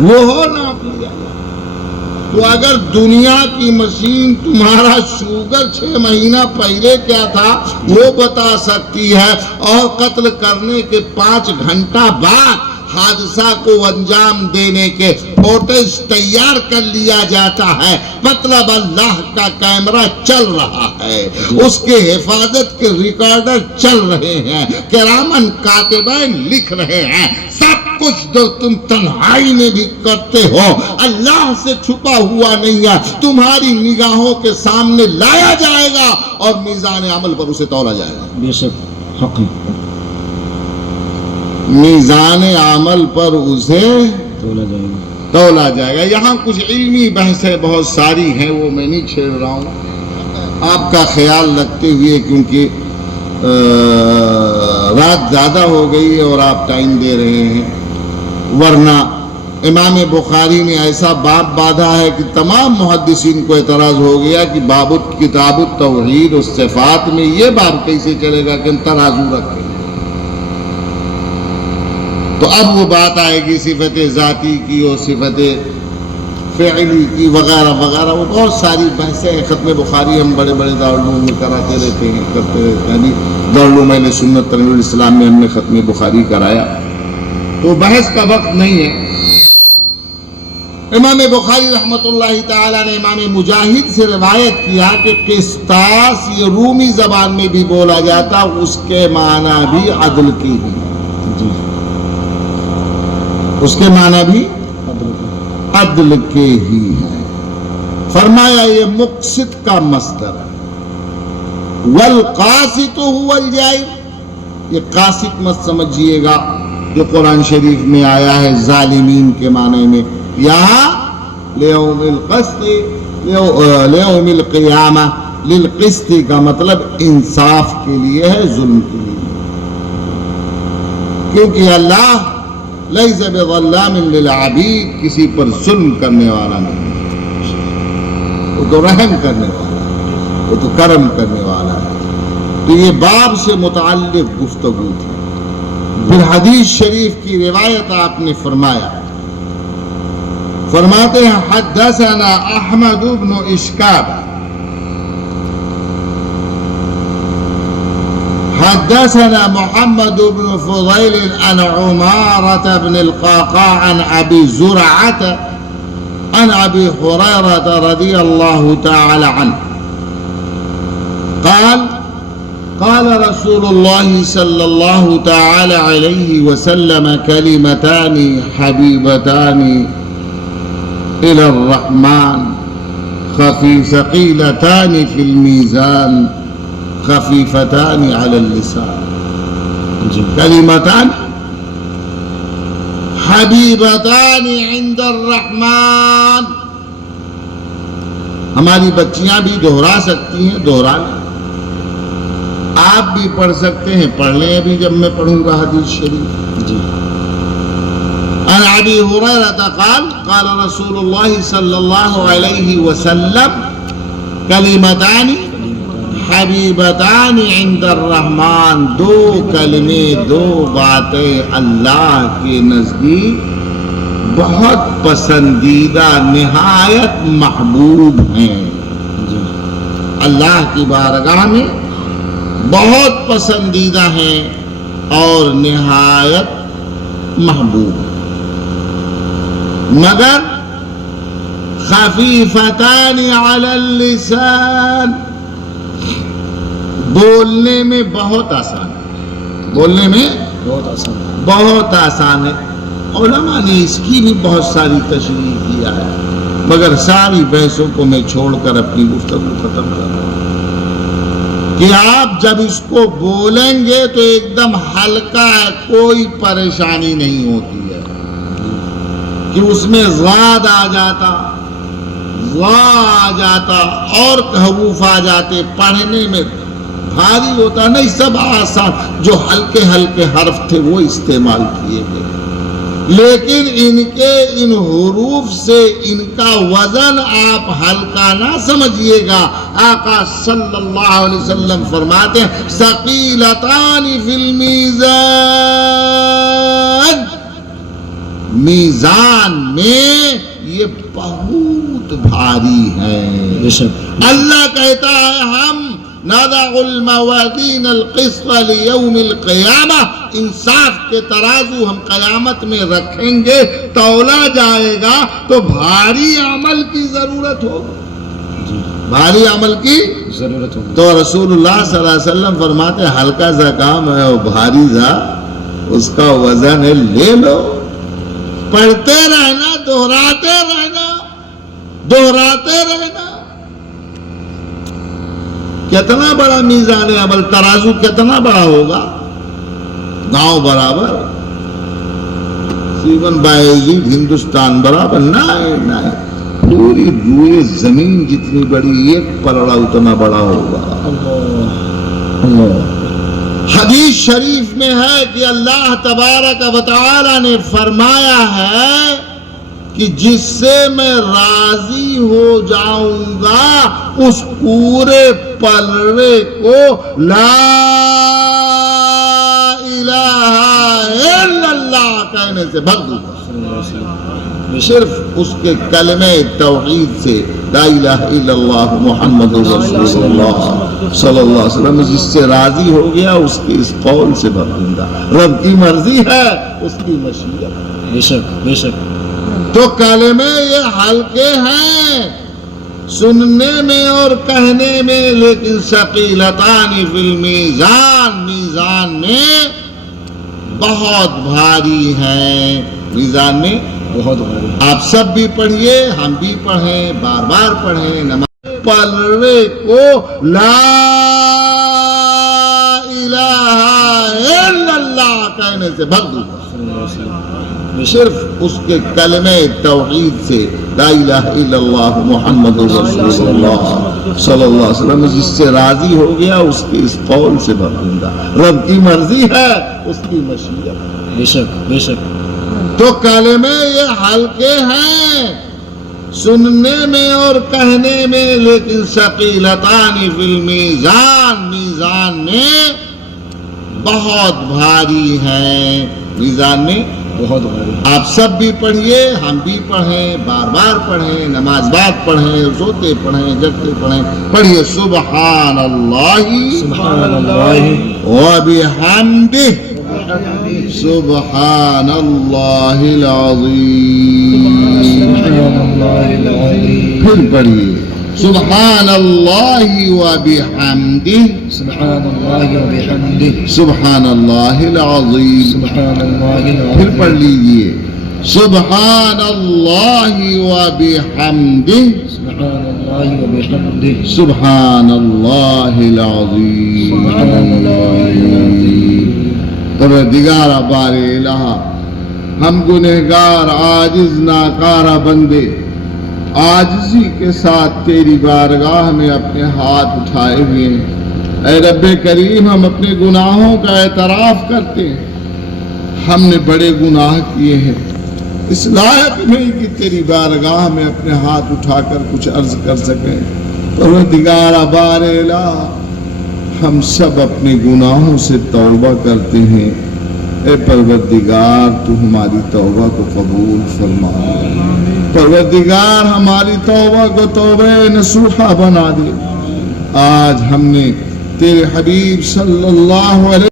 وہ ہو ناپ لیا جائے۔ تو اگر دنیا کی مشین تمہارا شوگر 6 مہینہ پہلے کیا تھا وہ بتا سکتی ہے، اور قتل کرنے کے 5 گھنٹہ بعد حادثہ کو انجام دینے کے فوٹیج تیار کر لیا جاتا ہے، مطلب اللہ کا کیمرہ چل رہا ہے، اس کے حفاظت کے ریکارڈر چل رہے ہیں، کرامن کاتبین لکھ رہے ہیں، سب کچھ جو تم تنہائی میں بھی کرتے ہو اللہ سے چھپا ہوا نہیں ہے، تمہاری نگاہوں کے سامنے لایا جائے گا اور میزان عمل پر اسے تولا جائے گا۔ بے شک حق میزان عمل پر اسے تولا جائے گا۔ یہاں کچھ علمی بحثیں بہت ساری ہیں، وہ میں نہیں چھیڑ رہا ہوں، آپ کا خیال رکھتے ہوئے، کیونکہ رات زیادہ ہو گئی ہے اور آپ ٹائم دے رہے ہیں، ورنہ امام بخاری نے ایسا باب باندھا ہے کہ تمام محدثین کو اعتراض ہو گیا کہ باب کتاب التوحید و صفات میں یہ باب کیسے چلے گا کہ ہم ترازو رکھیں۔ تو اب وہ بات آئے گی صفت ذاتی کی اور صفت فعلی کی وغیرہ وغیرہ، وہ بہت ساری بحثیں ہیں۔ ختم بخاری ہم بڑے بڑے دارالعلوم میں کراتے رہتے ہیں، کرتے رہتے ہیں، دارالعلوم اہل سنت تنویر الاسلام میں ہم نے ختم بخاری کرایا، تو بحث کا وقت نہیں ہے۔ امام بخاری رحمۃ اللہ تعالی نے امام مجاہد سے روایت کیا کہ قسطاس یہ رومی زبان میں بھی بولا جاتا، اس کے معنی بھی عدل کی ہی، اس کے معنی بھی عدل کے ہی ہے۔ فرمایا یہ مقسط کا مصدر ہے، والقاسط هو الجائر، یہ قاسط مت سمجھیے گا جو قرآن شریف میں آیا ہے ظالمین کے معنی میں، یہاں لیوم القسط، لیوم القیامہ، للقسط کا مطلب انصاف کے لیے ہے، ظلم کے لیے، کیونکہ اللہ لیس بظلام للعبید، کسی پر ظلم کرنے والا نہیں، وہ تو رحم کرنے والا ہے، وہ تو کرم کرنے والا ہے۔ تو یہ باب سے متعلق گفتگو تھی۔ پھر حدیث شریف کی روایت آپ نے فرمایا، فرماتے ہیں حدثنا احمد بن اشکاب حدثنا محمد بن فضيل عن عمارة بن القعقاع عن أبي زرعة عن أبي هريرة رضي الله تعالى عنه قال قال رسول الله صلى الله تعالى عليه وسلم كلمتان حبيبتان إلى الرحمن ثقيلتان في الميزان خفیفتان علی اللسان، کلمتان حبیبتان عند الرحمن، ہماری بچیاں بھی دہرا سکتی ہیں، دہرا لیں، آپ بھی پڑھ سکتے ہیں، پڑھ لیں ابھی جب میں پڑھوں گا حدیث شریف۔ عن ابی ہریرہ قال قال رسول اللہ صلی اللہ علیہ وسلم کلمتان حبیبتان عند الرحمن، دو کلمے، دو باتیں اللہ کے نزدیک بہت پسندیدہ، نہایت محبوب ہیں، اللہ کی بارگاہ میں بہت پسندیدہ ہیں اور نہایت محبوب، مگر خفیفتان علی اللسان، بولنے میں بہت آسان ہے، بولنے میں بہت آسان ہے۔ علماء نے اس کی بھی بہت ساری تشریح کیا ہے، مگر ساری بحثوں کو میں چھوڑ کر اپنی گفتگو ختم کر رہا ہوں کہ آپ جب اس کو بولیں گے تو ایک دم ہلکا ہے، کوئی پریشانی نہیں ہوتی ہے کہ اس میں ضاد آ جاتا، اور حروف آ جاتے، پڑھنے میں بھاری ہوتا نہیں، سب آسان، جو ہلکے ہلکے حرف تھے وہ استعمال کیے گئے، لیکن ان حروف سے ان کا وزن آپ ہلکا نہ سمجھیے گا۔ آقا صلی اللہ علیہ وسلم فرماتے ہیں ثقیلتان فی المیزان، میزان میں یہ بہت بھاری ہے. اللہ کہتا ہے ہم نضع الموازین القسط لیوم القیامہ، انصاف کے ترازو ہم قیامت میں رکھیں گے، تولا جائے گا تو بھاری عمل کی ضرورت ہوگی، بھاری عمل کی ضرورت ہوگی. تو رسول اللہ صلی اللہ علیہ وسلم فرماتے ہلکا سا کام ہے اور بھاری سا اس کا وزن ہے، لے لو، پڑھتے رہنا، دہراتے رہنا، دہراتے رہنا. کتنا بڑا میزان عمل، ترازو کتنا بڑا ہوگا، گاؤں برابر، سیون بایزید ہندوستان برابر نہیں، پوری روئے زمین جتنی بڑی ایک پلڑا اتنا بڑا ہوگا. حدیث شریف میں ہے کہ اللہ تبارک و تعالی نے فرمایا ہے کہ جس سے میں راضی ہو جاؤں گا اس پورے پلڑے کو لا الہ الا اللہ کہنے سے بھر دوں گا. صرف اس کے کلمہ توحید سے، لا الہ الا اللہ محمد رسول اللہ صلی اللہ علیہ وسلم، جس سے راضی ہو گیا اس کے اس قول سے بھر دوں گا. رب کی مرضی ہے، اس کی مشیت. بے شک بے شک. تو کلمے یہ ہلکے ہیں سننے میں اور کہنے میں، لیکن ثقیلتان فی المیزان، میزان میں بہت بھاری ہیں، میزان میں بہت بھاری. آپ سب بھی پڑھیے، ہم بھی پڑھیں، بار بار پڑھیں. نماز پلڑے کو لا الہ الا اللہ کہنے سے بھر دوں گا. صرف اس کے کلمہ توحید سے، لا الہ الا اللہ محمد رسول اللہ صلی اللہ علیہ وسلم، جس سے راضی ہو گیا اس کے اس قول سے بھر دوں گا. رب کی مرضی ہے، اس کی مشیت. بے شک بے شک. تو کلمے یہ ہلکے ہیں سننے میں اور کہنے میں، لیکن ثقیلتان فی المیزان، میزان میں بہت بھاری ہیں، میزان میں بہت بھاری. آپ سب بھی پڑھیے، ہم بھی پڑھیں، بار بار پڑھیں، نماز بعد پڑھیں، سوتے پڑھیں، جگتے پڑھیں. پڑھیے سبحان اللہ سبحان اللہ وبحمدہ سبحان اللہ العظیم. پھر پڑھیے سبحان اللہ وبحمدہ سبحان اللہ وبحمدہ سبحان اللہ العظیم. سبحان اللہ العظیم. پھر پڑھ لیجئے سبحان اللہ وبحمدہ سبحان اللہ وبحمدہ سبحان اللہ العظیم. سبحان اللہ العظیم. پروردگار بار الہ، ہم گنہگار عاجز ناکارہ بندے عاجزی کے ساتھ تیری بارگاہ میں اپنے ہاتھ اٹھائے ہوئے ہیں. اے رب کریم، ہم اپنے گناہوں کا اعتراف کرتے ہیں، ہم نے بڑے گناہ کیے ہیں، اس لائق نہیں کہ تیری بارگاہ میں اپنے ہاتھ اٹھا کر کچھ عرض کر سکیں. پروردگار بار الہ، ہم سب اپنے گناہوں سے توبہ کرتے ہیں. اے پروردگار، تو ہماری توبہ کو قبول فرما. پروردگار، ہماری توبہ کو توبہ نصوحہ بنا دے. آج ہم نے تیرے حبیب صلی اللہ علیہ